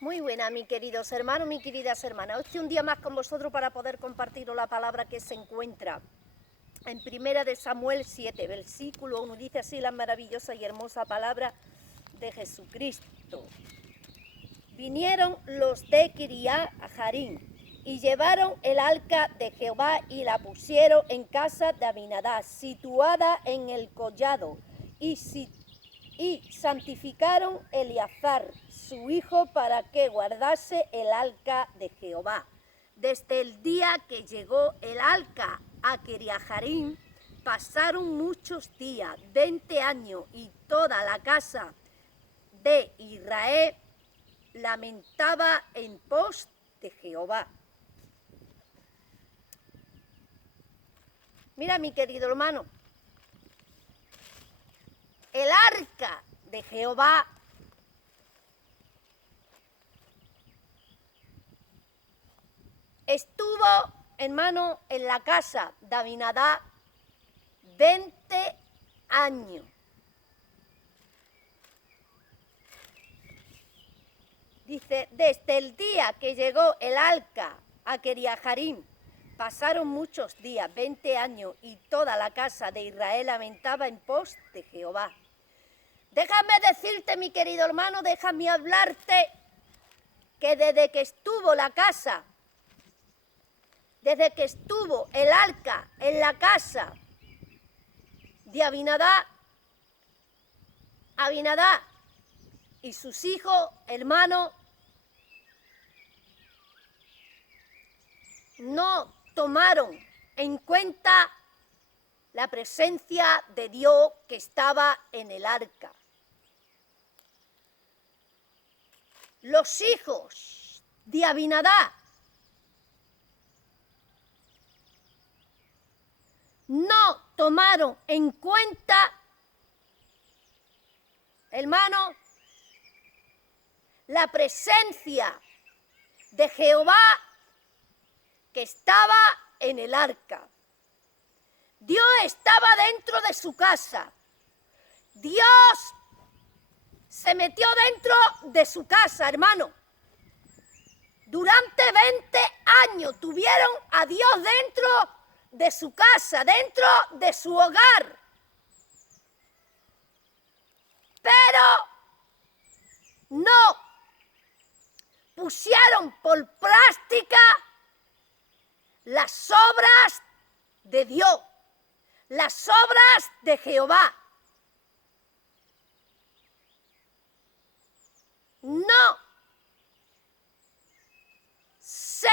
Muy buena, mis queridos hermanos, mis queridas hermanas. Hoy estoy un día más con vosotros para poder compartiros la palabra que se encuentra en 1 de Samuel 7, versículo 1. Dice así la maravillosa y hermosa palabra de Jesucristo. Vinieron los de Kiriat Jearim y llevaron el arca de Jehová y la pusieron en casa de Abinadab, situada en el collado, y santificaron a Eleazar, su hijo, para que guardase el arca de Jehová. Desde el día que llegó el arca a Kiriat Jearim, pasaron muchos días, 20 años, y toda la casa de Israel lamentaba en pos de Jehová. Mira, mi querido hermano, el arca de Jehová estuvo, hermano, en la casa de Abinadab 20 años. Dice, desde el día que llegó el arca a Kiriat Jearim, pasaron muchos días, 20 años, y toda la casa de Israel lamentaba en pos de Jehová. Déjame decirte, mi querido hermano, déjame hablarte, que desde que estuvo la casa, desde que estuvo el arca en la casa de Abinadab y sus hijos, hermanos, no tomaron en cuenta la presencia de Dios que estaba en el arca. Los hijos de Abinadab no tomaron en cuenta, hermano, la presencia de Jehová que estaba en el arca. Dios estaba dentro de su casa. Dios se metió dentro de su casa, hermano. Durante 20 años tuvieron a Dios dentro de su casa, dentro de su hogar. Pero no pusieron por práctica las obras de Dios, las obras de Jehová. No se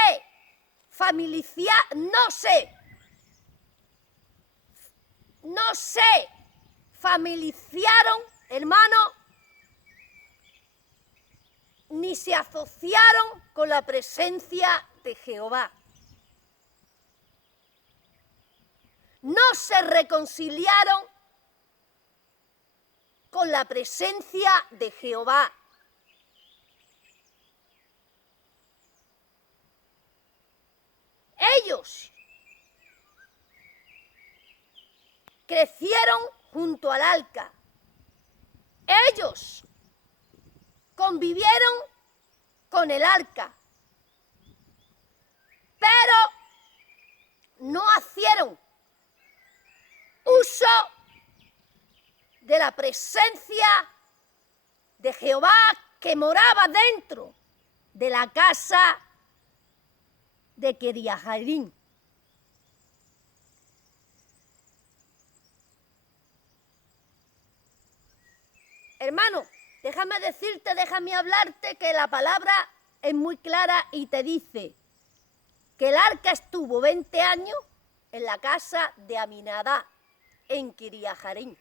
familiarizaron, hermano, ni se asociaron con la presencia de Jehová. No se reconciliaron con la presencia de Jehová. Ellos crecieron junto al arca. Ellos convivieron con el arca, pero no hicieron uso de la presencia de Jehová que moraba dentro de la casa de Kiriat Jearim. Hermano, déjame decirte, déjame hablarte que la palabra es muy clara y te dice que el arca estuvo 20 años en la casa de Abinadab, en Kiriat Jearim.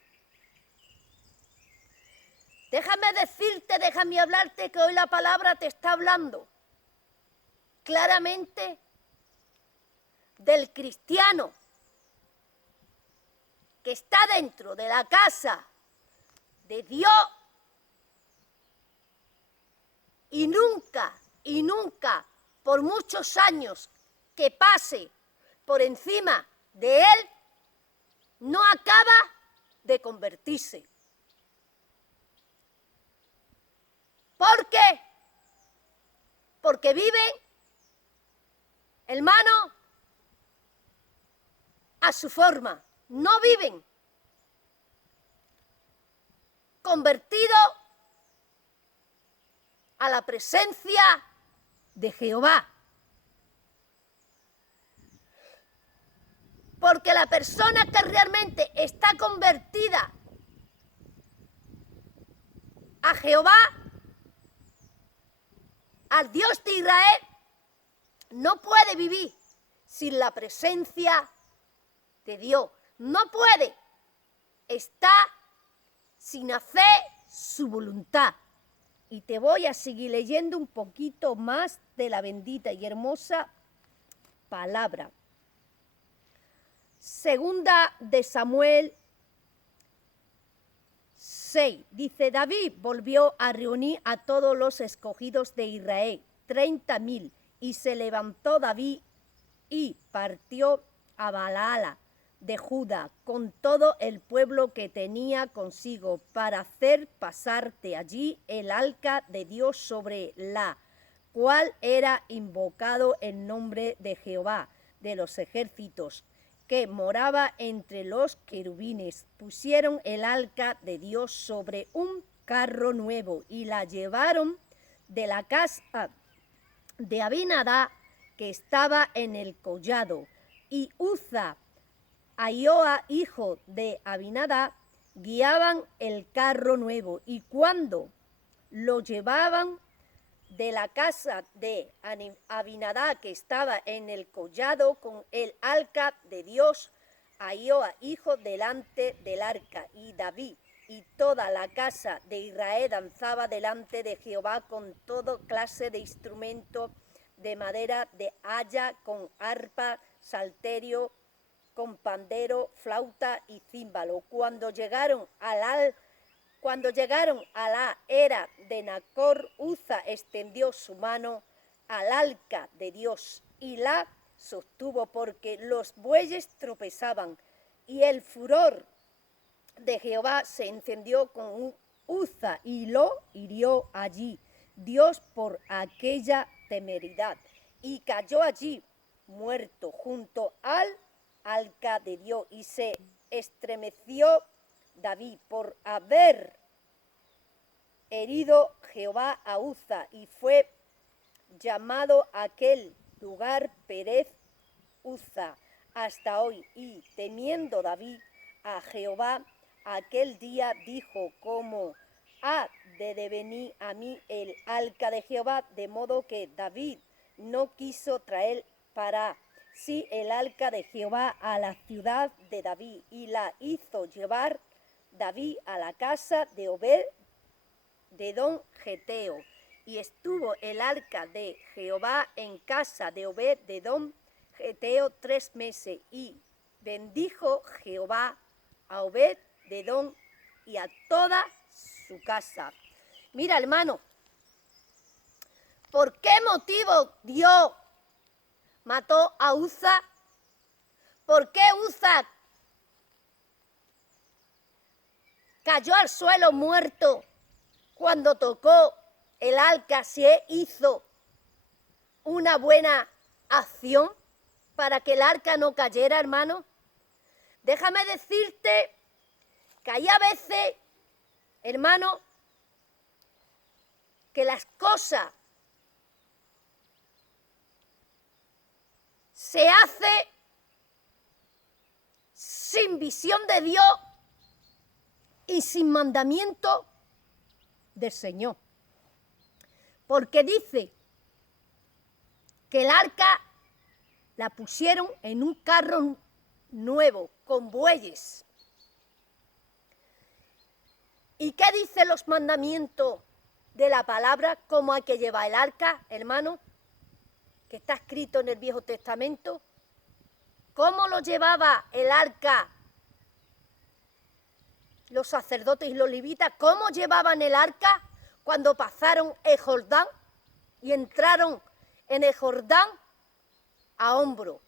Déjame decirte, déjame hablarte que hoy la palabra te está hablando claramente del cristiano que está dentro de la casa de Dios y nunca, por muchos años que pase por encima de él, no acaba de convertirse. ¿Por qué? porque viven, hermano, a su forma. No viven convertidos a la presencia de Jehová. Porque la persona que realmente está convertida a Jehová, al Dios de Israel, no puede vivir sin la presencia de Dios. No puede estar sin hacer su voluntad. Y te voy a seguir leyendo un poquito más de la bendita y hermosa palabra. Segunda de Samuel 6, dice: David volvió a reunir a todos los escogidos de Israel, 30,000, y se levantó David y partió a Balaala de Judá con todo el pueblo que tenía consigo para hacer pasarte allí el arca de Dios, sobre la cual era invocado el nombre de Jehová de los ejércitos, que moraba entre los querubines. Pusieron el arca de Dios sobre un carro nuevo y la llevaron de la casa de Abinadab, que estaba en el collado, y Uza, Ahioa, hijo de Abinadab, guiaban el carro nuevo. Y cuando lo llevaban de la casa de Abinadab, que estaba en el collado, con el arca de Dios, Ahioa, hijo, delante del arca, y David y toda la casa de Israel danzaba delante de Jehová con toda clase de instrumentos de madera, de haya, con arpa, salterio, con pandero, flauta y címbalo. Cuando llegaron a la era de Nacor, Uza extendió su mano al arca de Dios y la sostuvo, porque los bueyes tropezaban, y el furor de Jehová se encendió con Uza y lo hirió allí Dios por aquella temeridad, y cayó allí muerto junto al arca de Dios. Y se estremeció David por haber herido Jehová a Uza, y fue llamado aquel lugar Perez Uza hasta hoy. Y temiendo David a Jehová aquel día, dijo: ¿cómo ha de venir a mí el arca de Jehová? De modo que David no quiso traer para sí el arca de Jehová a la ciudad de David, y la hizo llevar David a la casa de Obed de Edom Geteo. Y estuvo el arca de Jehová en casa de Obed de Edom Geteo 3 meses, y bendijo Jehová a Obed de Edom y a toda su casa. Mira, hermano, ¿por qué motivo Dios mató a Uza? ¿Por qué Uza cayó al suelo muerto cuando tocó el arca? Se hizo una buena acción para que el arca no cayera, hermano. Déjame decirte que hay a veces, hermano, que las cosas se hacen sin visión de Dios y sin mandamiento del Señor. Porque dice que el arca la pusieron en un carro nuevo, con bueyes. ¿Y qué dicen los mandamientos de la palabra? ¿Cómo hay que llevar el arca, hermano? Que está escrito en el Viejo Testamento. ¿Cómo lo llevaba el arca los sacerdotes y los levitas? ¿Cómo llevaban el arca cuando pasaron el Jordán y entraron en el Jordán? A hombro.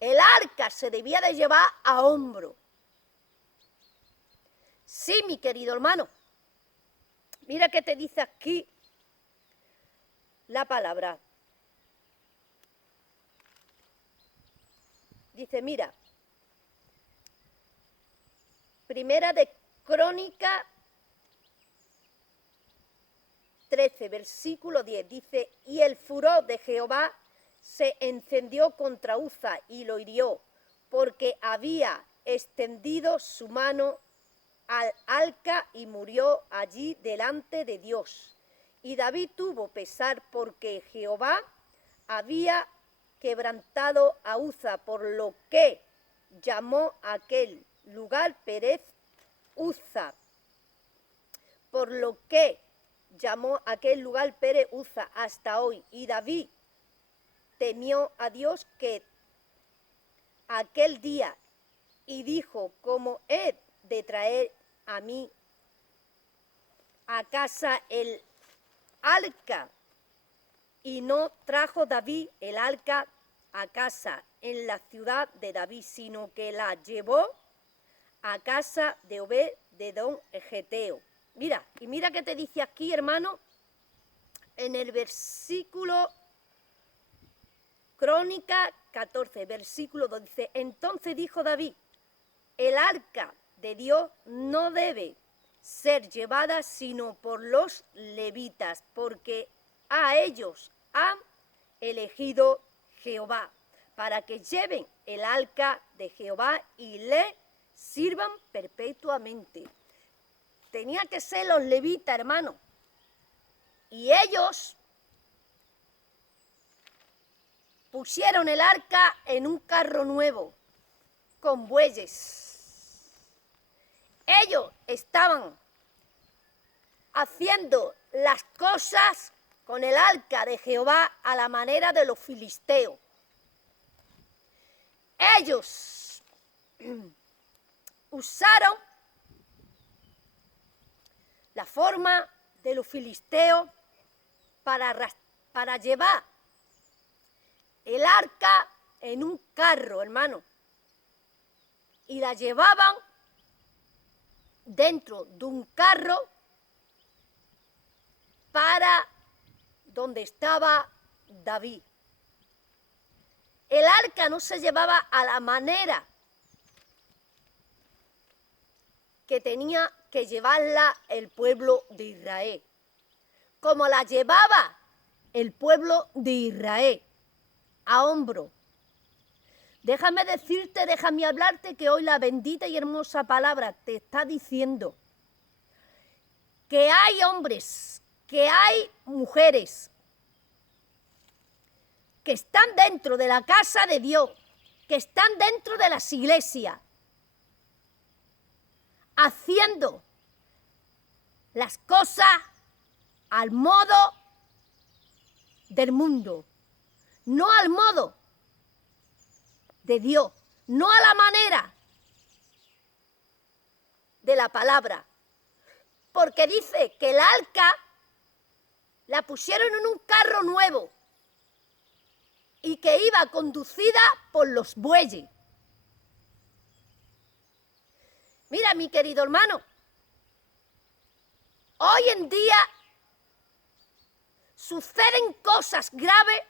El arca se debía de llevar a hombro. Sí, mi querido hermano. Mira que te dice aquí la palabra. Dice, mira, Primera de Crónica 13, versículo 10, dice, y el furor de Jehová se encendió contra Uza y lo hirió, porque había extendido su mano al arca y murió allí delante de Dios. Y David tuvo pesar porque Jehová había quebrantado a Uza, por lo que llamó aquel lugar Perez Uza, por lo que llamó aquel lugar Perez Uza hasta hoy. Y David temió a Dios que aquel día y dijo, ¿cómo he de traer a mí a casa el arca? Y no trajo David el arca a casa en la ciudad de David, sino que la llevó a casa de Obed-edom Geteo. Mira, y mira qué te dice aquí, hermano, en el versículo Crónica 14, versículo 2, dice, entonces dijo David, el arca de Dios no debe ser llevada sino por los levitas, porque a ellos ha elegido Jehová, para que lleven el arca de Jehová y le sirvan perpetuamente. Tenía que ser los levitas, hermano. Y ellos pusieron el arca en un carro nuevo, con bueyes. Ellos estaban haciendo las cosas con el arca de Jehová a la manera de los filisteos. Ellos usaron la forma de los filisteos para llevar el arca en un carro, hermano, y la llevaban dentro de un carro para donde estaba David. El arca no se llevaba a la manera que tenía que llevarla el pueblo de Israel, como la llevaba el pueblo de Israel, a hombro. Déjame decirte, déjame hablarte que hoy la bendita y hermosa palabra te está diciendo que hay hombres, que hay mujeres que están dentro de la casa de Dios, que están dentro de las iglesias, haciendo las cosas al modo del mundo, no al modo de Dios, no a la manera de la palabra. Porque dice que el arca la pusieron en un carro nuevo y que iba conducida por los bueyes. Mira, mi querido hermano, hoy en día suceden cosas graves,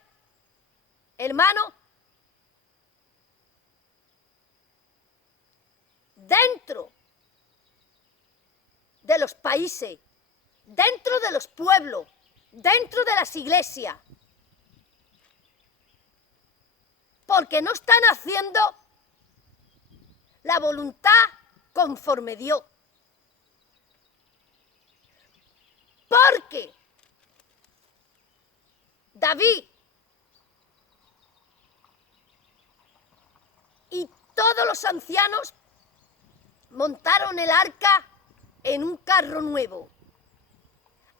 hermano, dentro de los países, dentro de los pueblos, dentro de las iglesias, porque no están haciendo la voluntad conforme Dios. Porque David y todos los ancianos montaron el arca en un carro nuevo,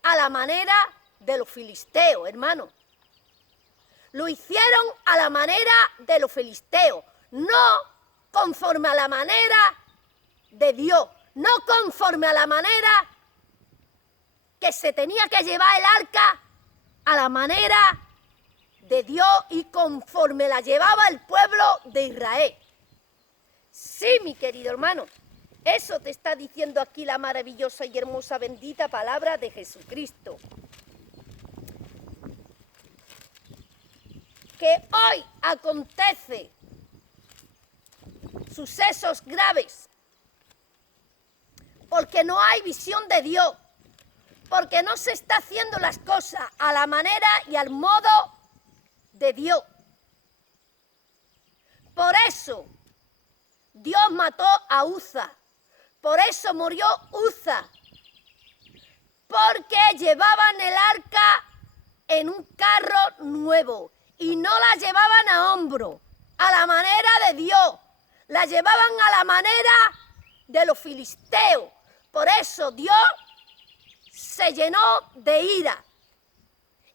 a la manera de los filisteos, hermano. Lo hicieron a la manera de los filisteos, no conforme a la manera de Dios, no conforme a la manera que se tenía que llevar el arca, a la manera de Dios y conforme la llevaba el pueblo de Israel. Sí, mi querido hermano, eso te está diciendo aquí la maravillosa y hermosa bendita palabra de Jesucristo. Que hoy acontece sucesos graves, porque no hay visión de Dios, porque no se está haciendo las cosas a la manera y al modo de Dios. Por eso Dios mató a Uza, por eso murió Uza, porque llevaban el arca en un carro nuevo y no la llevaban a hombro, a la manera de Dios, la llevaban a la manera de los filisteos. Por eso Dios se llenó de ira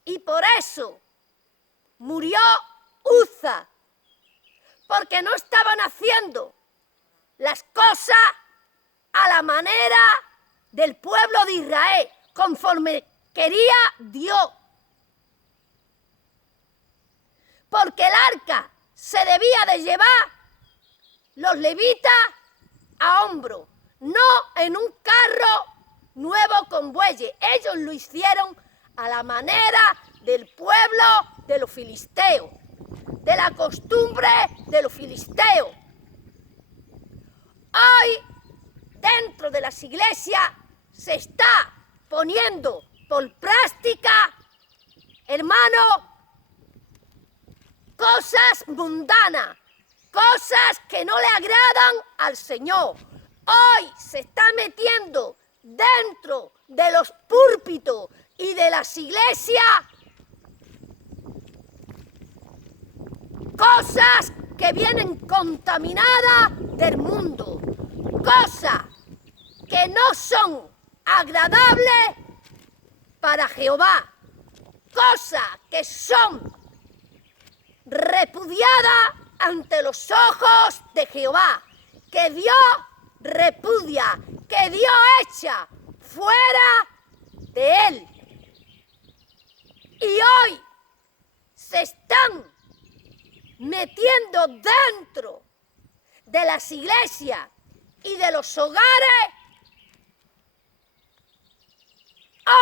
y por eso murió Uza, porque no estaban haciendo las cosas a la manera del pueblo de Israel, conforme quería Dios. Porque el arca se debía de llevar los levitas a hombro, no en un carro nuevo con bueyes. Ellos lo hicieron a la manera del pueblo de los filisteos, de la costumbre de los filisteos. Hoy, dentro de las iglesias, se está poniendo por práctica, hermano, cosas mundanas, cosas que no le agradan al Señor. Hoy se está metiendo dentro de los púlpitos y de las iglesias cosas que vienen contaminadas del mundo, cosas que no son agradables para Jehová, cosas que son repudiadas ante los ojos de Jehová, que Dios repudia, que Dios echa fuera de él. Y hoy se están metiendo dentro de las iglesias y de los hogares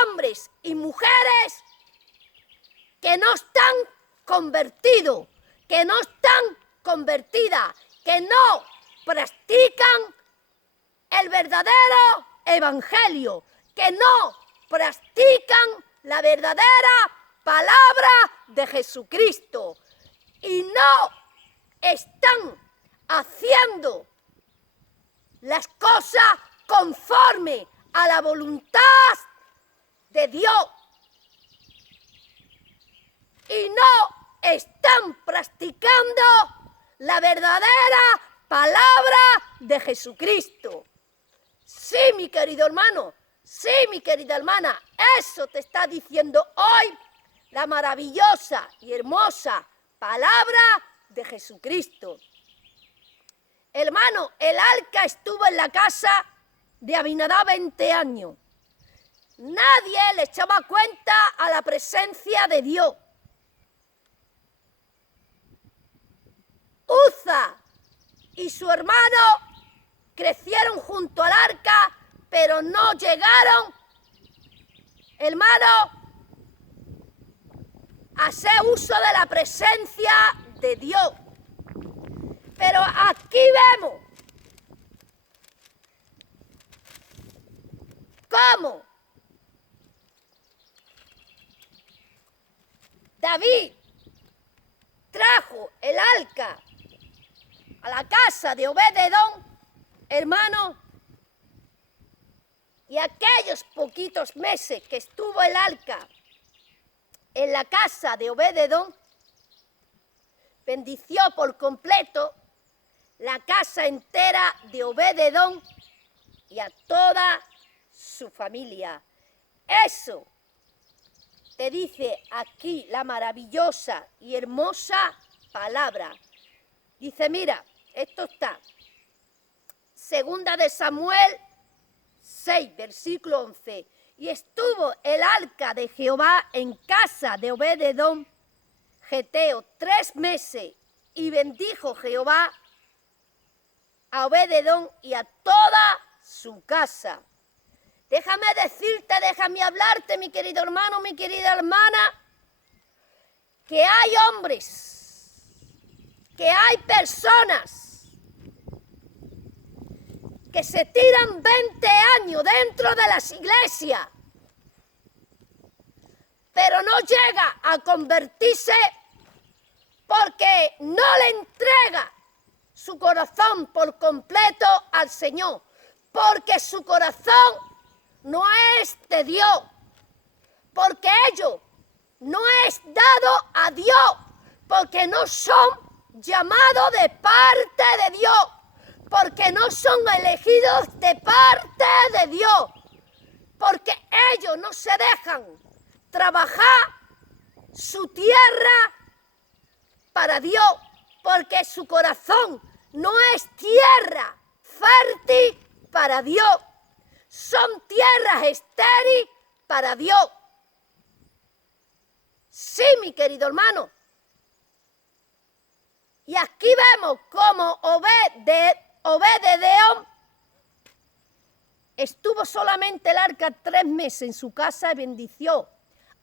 hombres y mujeres que no están convertidos, que no están convertidas, que no practican el verdadero evangelio, que no practican la verdadera palabra de Jesucristo y no están haciendo las cosas conforme a la voluntad de Dios y no están practicando la verdadera palabra de Jesucristo. Sí, mi querido hermano, sí, mi querida hermana, eso te está diciendo hoy la maravillosa y hermosa palabra de Jesucristo. Hermano, el arca estuvo en la casa de Abinadab 20 años. Nadie le echaba cuenta a la presencia de Dios. Uza y su hermano crecieron junto al arca, pero no llegaron, hermano, a hacer uso de la presencia de Dios. Pero aquí vemos cómo David trajo el arca a la casa de Obed-edom, hermano, y aquellos poquitos meses que estuvo el arca en la casa de Obed-edom, bendició por completo la casa entera de Obed-edom y a toda su familia. Eso te dice aquí la maravillosa y hermosa palabra. Dice, mira, esto está, segunda de Samuel 6, versículo 11. Y estuvo el arca de Jehová en casa de Obed-edom, geteo, 3 meses, y bendijo Jehová a Obed-edom y a toda su casa. Déjame decirte, déjame hablarte, mi querido hermano, mi querida hermana, que hay hombres, que hay personas que se tiran 20 años dentro de las iglesias, pero no llega a convertirse porque no le entrega su corazón por completo al Señor, porque su corazón no es de Dios, porque ellos no es dado a Dios, porque no son llamados de parte de Dios, porque no son elegidos de parte de Dios, porque ellos no se dejan trabajar su tierra para Dios, porque su corazón no es tierra fértil para Dios, son tierras estériles para Dios. Sí, mi querido hermano. Y aquí vemos cómo Obed-Edom estuvo solamente el arca 3 meses en su casa y bendició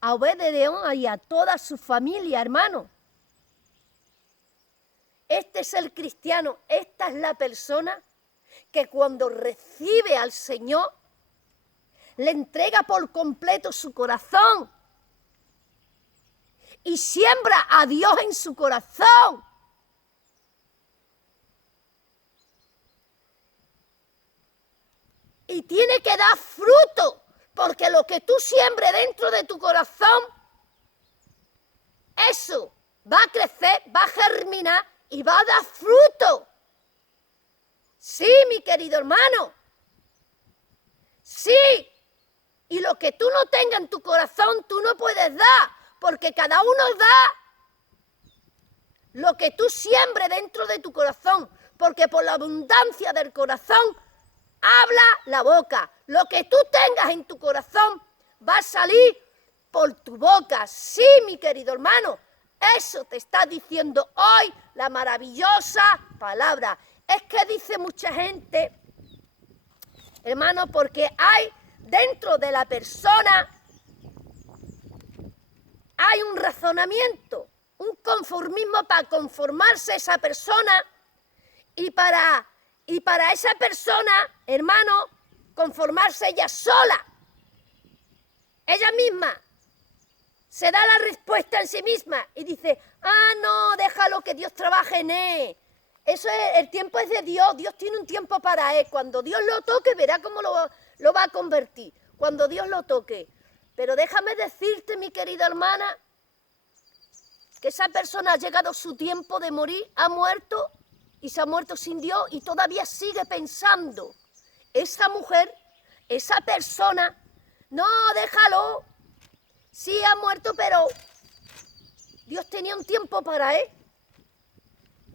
a Obed-Edom y a toda su familia, hermano. Este es el cristiano, esta es la persona que cuando recibe al Señor, le entrega por completo su corazón y siembra a Dios en su corazón. Y tiene que dar fruto, porque lo que tú siembres dentro de tu corazón, eso va a crecer, va a germinar y va a dar fruto. Sí, mi querido hermano. Sí. Y lo que tú no tengas en tu corazón, tú no puedes dar, porque cada uno da lo que tú siembres dentro de tu corazón, porque por la abundancia del corazón habla la boca. Lo que tú tengas en tu corazón va a salir por tu boca. Sí, mi querido hermano, eso te está diciendo hoy la maravillosa palabra. Es que dice mucha gente, hermano, porque hay dentro de la persona, hay un razonamiento, un conformismo para conformarse esa persona y para esa persona, hermano, conformarse ella sola. Ella misma se da la respuesta en sí misma y dice, no, déjalo que Dios trabaje en él. Eso es, el tiempo es de Dios, Dios tiene un tiempo para él. Cuando Dios lo toque, verá cómo lo va a convertir. Cuando Dios lo toque. Pero déjame decirte, mi querida hermana, que esa persona ha llegado su tiempo de morir, ha muerto y se ha muerto sin Dios y todavía sigue pensando. Esa mujer, esa persona, no, déjalo. Sí, ha muerto, pero Dios tenía un tiempo para él.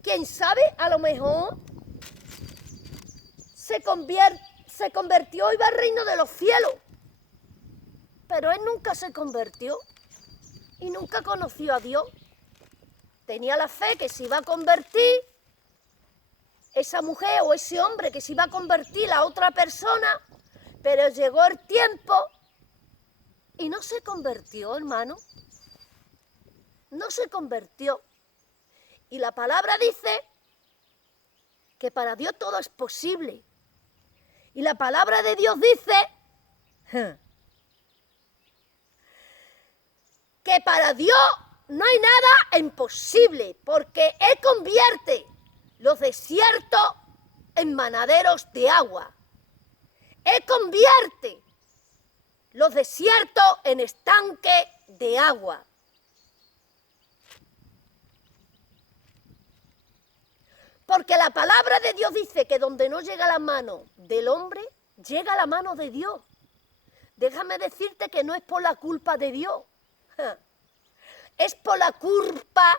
¿Quién sabe? A lo mejor se convirtió y va al reino de los cielos. Pero él nunca se convirtió y nunca conoció a Dios. Tenía la fe que se iba a convertir esa mujer o ese hombre, que se iba a convertir la otra persona, pero llegó el tiempo y no se convirtió, hermano. No se convirtió. Y la palabra dice que para Dios todo es posible. Y la palabra de Dios dice que para Dios no hay nada imposible, porque Él convierte los desiertos en manaderos de agua. Él convierte los desiertos en estanques de agua. Porque la palabra de Dios dice que donde no llega la mano del hombre, llega la mano de Dios. Déjame decirte que no es por la culpa de Dios. Es por la culpa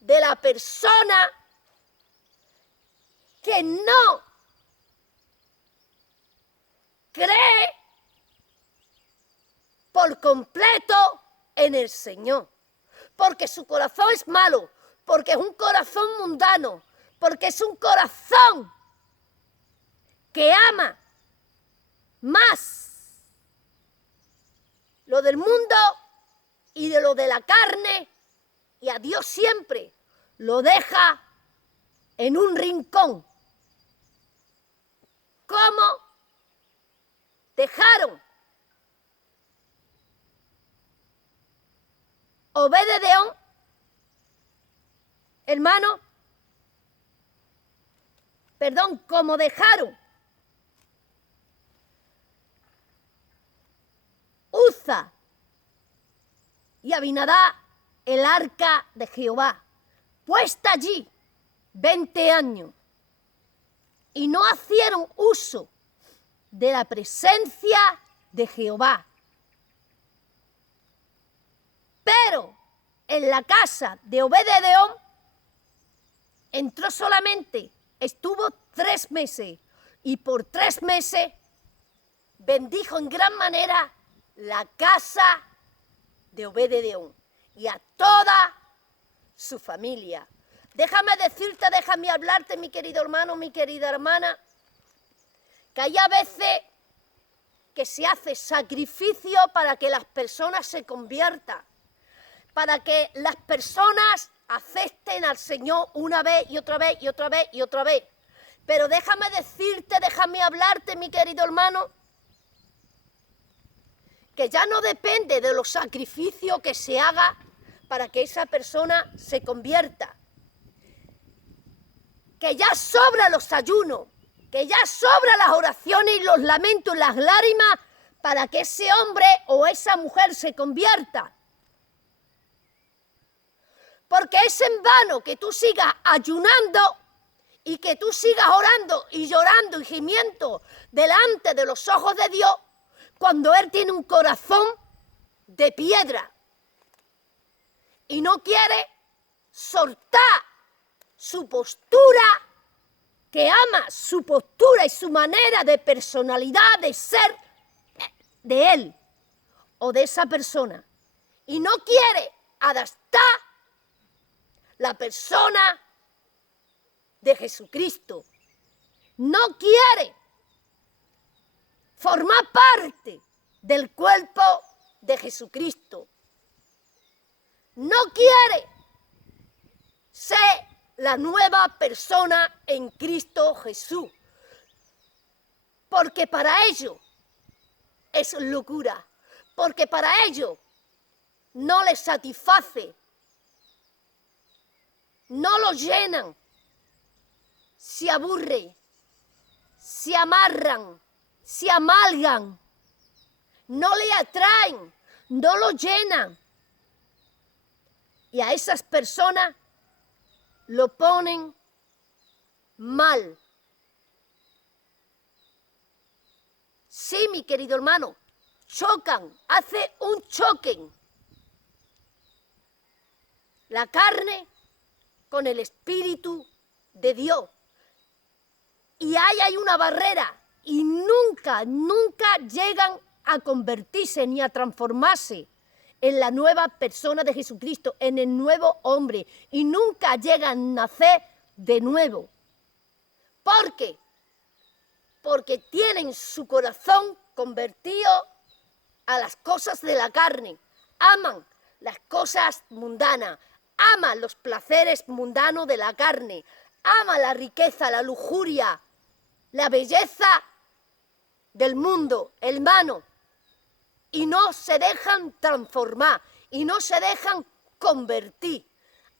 de la persona que no cree por completo en el Señor. Porque su corazón es malo. Porque es un corazón mundano, porque es un corazón que ama más lo del mundo y de lo de la carne, y a Dios siempre lo deja en un rincón, cómo dejaron Obed-edom, hermano, perdón, como dejaron Uza y Abinadab el arca de Jehová, puesta allí 20 años, y no hicieron uso de la presencia de Jehová. Pero en la casa de Obed-edom entró solamente, estuvo 3 meses, y por 3 meses bendijo en gran manera la casa de Obed-edom y a toda su familia. Déjame decirte, déjame hablarte, mi querido hermano, mi querida hermana, que hay a veces que se hace sacrificio para que las personas se conviertan, para que las personas acepten al Señor una vez y otra vez y otra vez y otra vez. Pero déjame decirte, déjame hablarte, mi querido hermano, que ya no depende de los sacrificios que se haga para que esa persona se convierta. Que ya sobra los ayunos, que ya sobra las oraciones y los lamentos y las lágrimas para que ese hombre o esa mujer se convierta. Porque es en vano que tú sigas ayunando y que tú sigas orando y llorando y gimiendo delante de los ojos de Dios cuando Él tiene un corazón de piedra y no quiere soltar su postura, que ama su postura y su manera de personalidad, de ser de Él o de esa persona, y no quiere adaptar la persona de Jesucristo, no quiere formar parte del cuerpo de Jesucristo, no quiere ser la nueva persona en Cristo Jesús, porque para ellos es locura, porque para ellos no les satisface, no lo llenan, se aburren, se amarran, se amalgan, no le atraen, no lo llenan. Y a esas personas lo ponen mal. Sí, mi querido hermano, chocan, hace un choque. La carne con el Espíritu de Dios. Y ahí hay una barrera y nunca llegan a convertirse ni a transformarse en la nueva persona de Jesucristo, en el nuevo hombre, y nunca llegan a nacer de nuevo. ¿Por qué? Porque tienen su corazón convertido a las cosas de la carne, aman las cosas mundanas, aman los placeres mundanos de la carne, aman la riqueza, la lujuria, la belleza del mundo, hermano, y no se dejan transformar, y no se dejan convertir.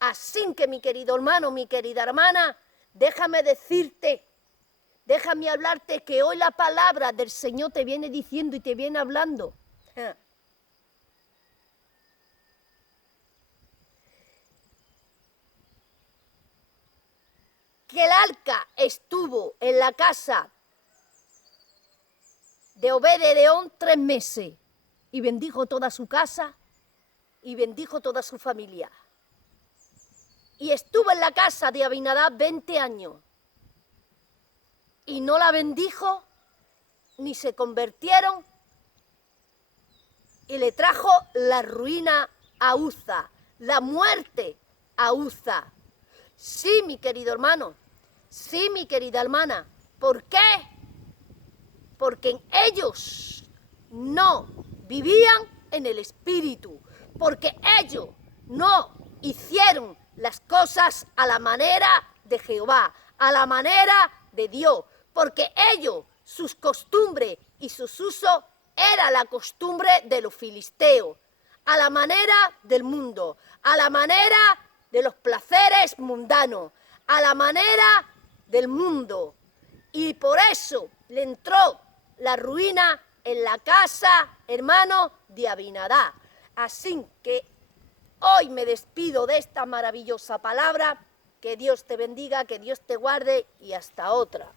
Así que, mi querido hermano, mi querida hermana, déjame decirte, déjame hablarte que hoy la palabra del Señor te viene diciendo y te viene hablando. Que el arca estuvo en la casa de Obed-edom 3 meses y bendijo toda su casa y bendijo toda su familia. Y estuvo en la casa de Abinadab 20 años y no la bendijo ni se convirtieron y le trajo la ruina a Uza, la muerte a Uza. Sí, mi querido hermano, sí, mi querida hermana. ¿Por qué? Porque ellos no vivían en el Espíritu, porque ellos no hicieron las cosas a la manera de Jehová, a la manera de Dios, porque ellos sus costumbres y sus usos era la costumbre de los filisteos, a la manera del mundo, a la manera de los placeres mundanos, a la manera del mundo. Y por eso le entró la ruina en la casa, hermano, de Abinadab. Así que hoy me despido de esta maravillosa palabra. Que Dios te bendiga, que Dios te guarde y hasta otra.